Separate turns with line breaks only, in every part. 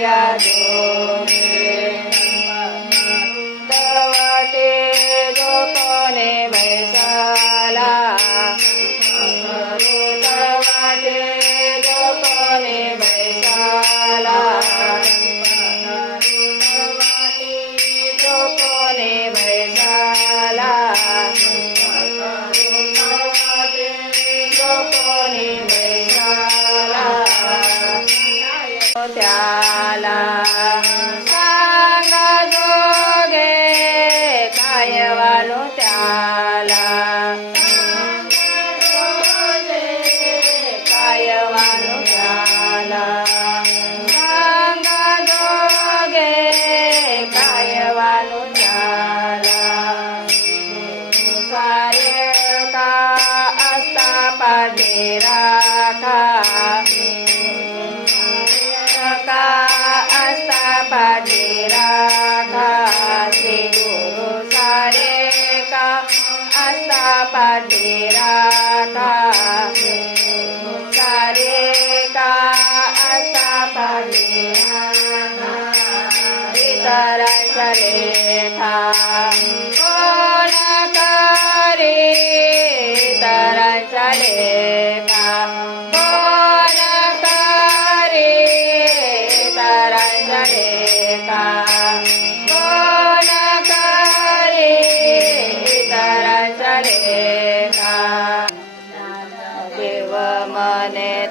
Maria, Lord. Padre Radha.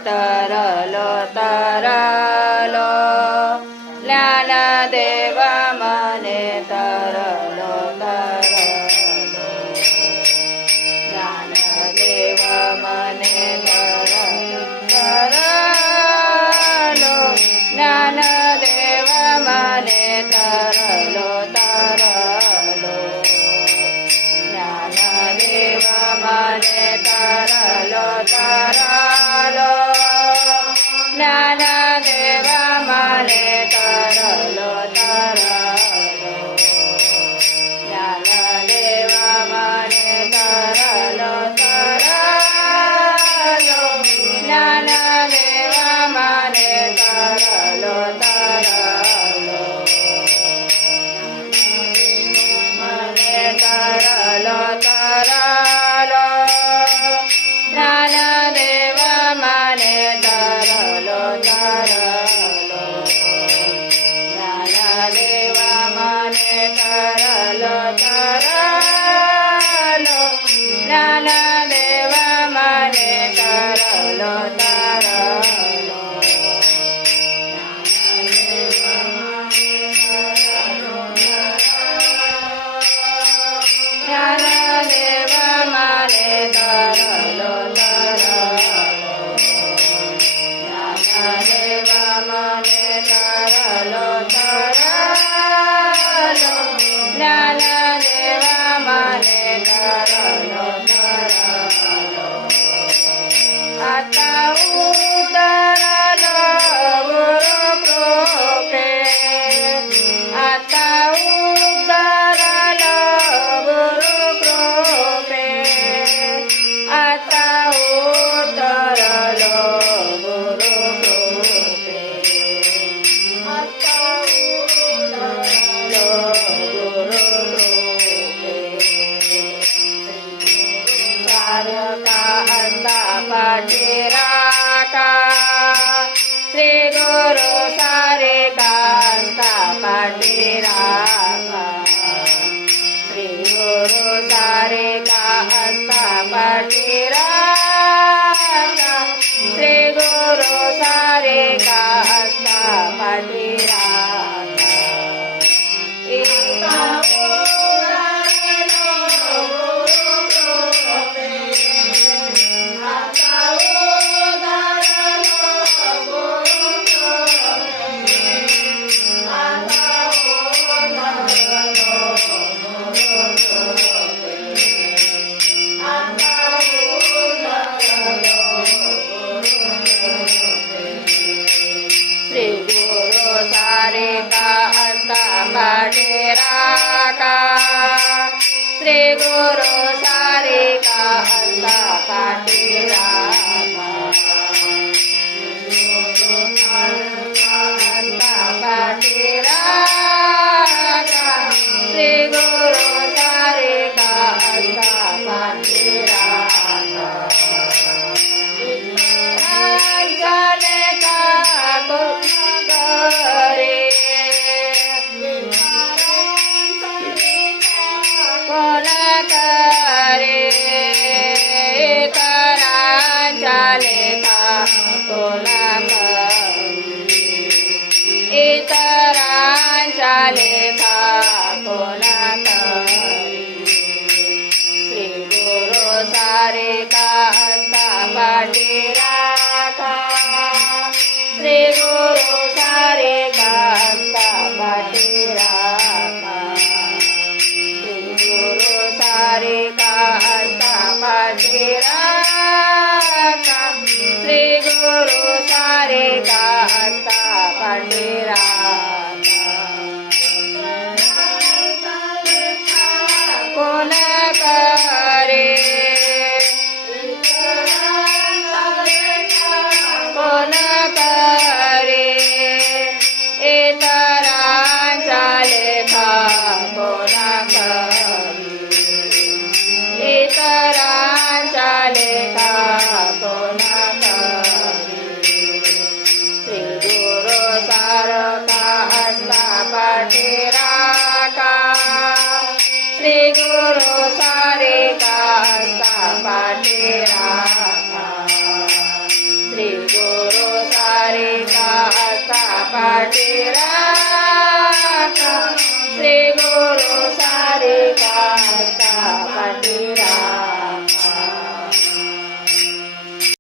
tara मेरा श्री गुरु सारे का अल्लाह का तेरा। Hasta Patera.